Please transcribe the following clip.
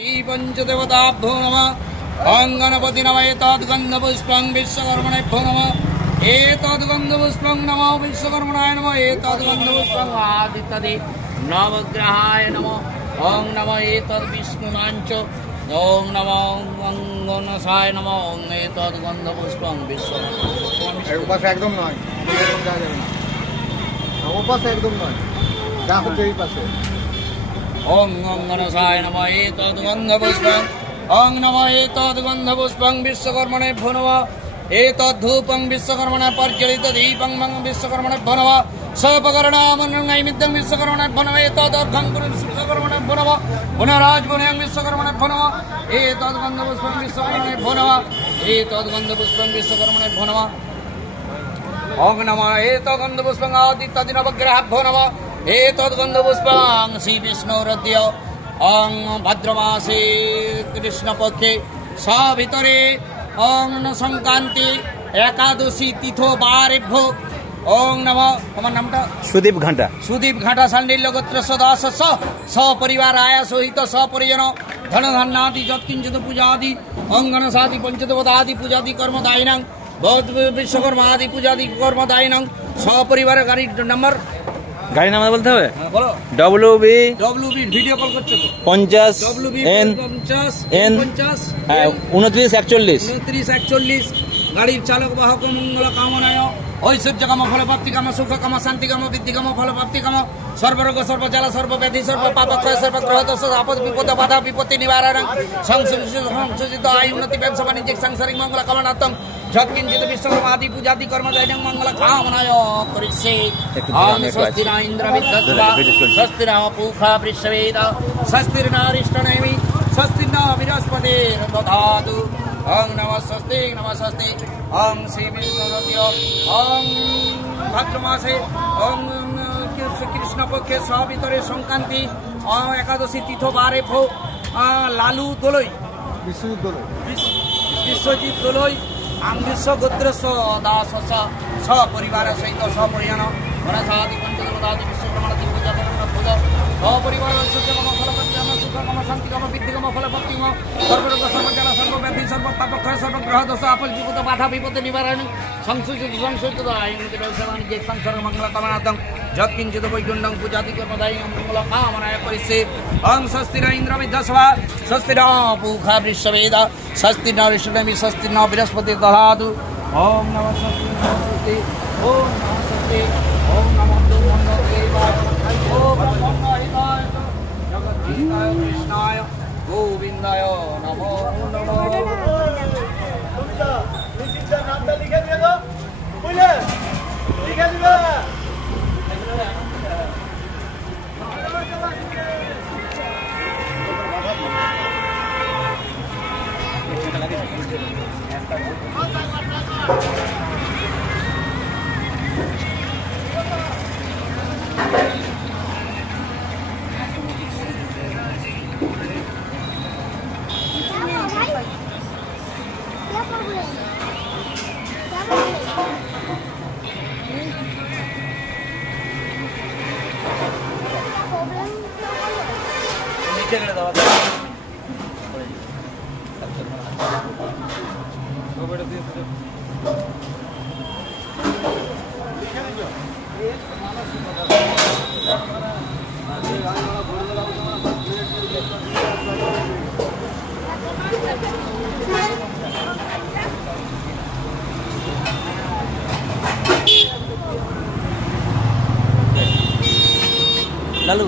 पंचदेवताभ्यो नमः। ओं गणपति नमः। एतद्गन्धपुष्पं विश्वकर्मणेभ्यो नमः। एतद्गन्धपुष्पं नमो विश्वकर्मणाय नमः। एतद्गन्धपुष्पं आदित्यदे नवग्रहाय नमः। ओं नमः एतद्विष्णुमाञ्च। ओं नमः गणसाय नमः। ओं एतद्गन्धपुष्पं विश्वकर्मणाय। उपास एकदम নয়, এরকম যাওয়া যাবে না। उपास एकदम নয়, যা হচ্ছে এই পাশে। ओं गणसाय नमः। एतद्गन्धपुष्पं। ओं नमः एतद्गन्धपुष्पं विश्वकर्मणेभ्यो नमः। एतद्धूपं विश्वकर्मणे प्रज्वलितदीपं विश्वकर्मणेभ्यो नमः। सर्वकर्णामन्यनैमिद्यं विश्वकर्मणेभ्यो नमः। एतदर्घं विश्वकर्मणेभ्यो नमः। पुनराजपुण्यं विश्वकर्मणेभ्यो नमः। एतद्गन्धपुष्पं विश्वकर्मणेभ्यो नमः। एतद्गन्धपुष्पं विश्वकर्मणेभ्यो नमः। ओं नमः एतद्गन्धपुष्पं आदित्यदिनवग्रहाभ्यो नमः। एतद्गन्धपुष्पं श्रीविष्णोरद्य ओं भाद्रमासे कृष्णपक्षे सवितरे ओं संक्रांति एकादशी तीर्थवारेभ्यो ओं नमः। আমার নামটা সুদীপ ঘাটা। সুদীপ ঘাটা সান্ডিল্য গোত্র সদাস সপরিবার আয়া সহিত সপরিজন ধন ধান্যাদি যৎকিঞ্চিত পূজাদি অঙ্গনসাদি পঞ্চদেবতাদি পূজাদি কর্মদায়িনাং বিশ্বকর্মা আদি পূজাদি কর্মদায়িনাং সপরিবারের গাড়ির নাম্বার গাড়ি নাম্বার বলতে হবে। বলো। WB ভিডিও কল করছো তো। 50 N 29 41 গাড়ির চালক বাহক মঙ্গল কামনায় ঐশ্বর্য কাম ফলপ্রাপ্তি কাম সুখ কাম শান্তি কাম বৃদ্ধি কাম ফলপ্রাপ্তি কাম সর্বরোগ সর্বজাল সর্বব্যাধি সর্বপাপক্ষয় সর্বগ্রহ দোষ আপদ বিপদ বাধা বিপত্তি নিবারণ সংশোধিত আয় উন্নতি ব্যবসা বাণিজ্যিক সাংসারিক মঙ্গল কামনার্থম যৎকিঞ্চিত বিশ্বকর্মা আদি পূজাদি কর্মদায়িনাং মঙ্গল কামনায় করিষ্যে। স্বস্তি ন ইন্দ্র বিদ্যস্বা স্বস্তি ন পূষা বৃষভেদ স্বস্তি নারিষ্টনেমি স্বস্তি ন বৃহস্পতির্দধাতু। ओं नमः स्वस्ति नमः स्वस्ति। ओं श्री विष्णुरद्य ओं भाद्रमासे ओं कृष्णपक्षे सवितरे संक्रांति ओं एकादशी तीर्थवारे भो लालू दोलई विश्वजित दोलई आंग्रिश गोत्र दास सपरिवार सहित सपरिजन गणसादि पंचदेवतादि विश्वकर्मादि पूजा पूजा सपरिवार सूर्यकम फलपत्तिकम सुखकम शांतिकम विद्धिकम फलपत्तिकम सर्वरोग सर्वजाल सर्वव्याधि सर्वपापक्षय सर्वग्रह दोष आपद विपद बाधा विपत्ति निवारण संशोधित आयुर्वेद व्यवसाय वाणिज्यिक संसार मंगल कामनार्थं यत्किंचित वैकुण्ठं पूजादि कर्मदायिनां मंगल कामनाय करिष्ये। ओं स्वस्ति न इन्द्र विद्यस्वा स्वस्ति न पूषा वृषभेद स्वस्ति न ऋषभेमि स्वस्ति न बृहस्पतिर्दधातु। ओं नमः स्वस्ति नमः स्वस्ति। ओं नमः स्वस्ति। ओं नमो देवाय ओं ब्रह्महिताय जगद्धिताय कृष्णाय गोविंदाय नमो नमः। নামটা লিখে দিয়ে দাও, বুঝলে লিখে দিবে। লালু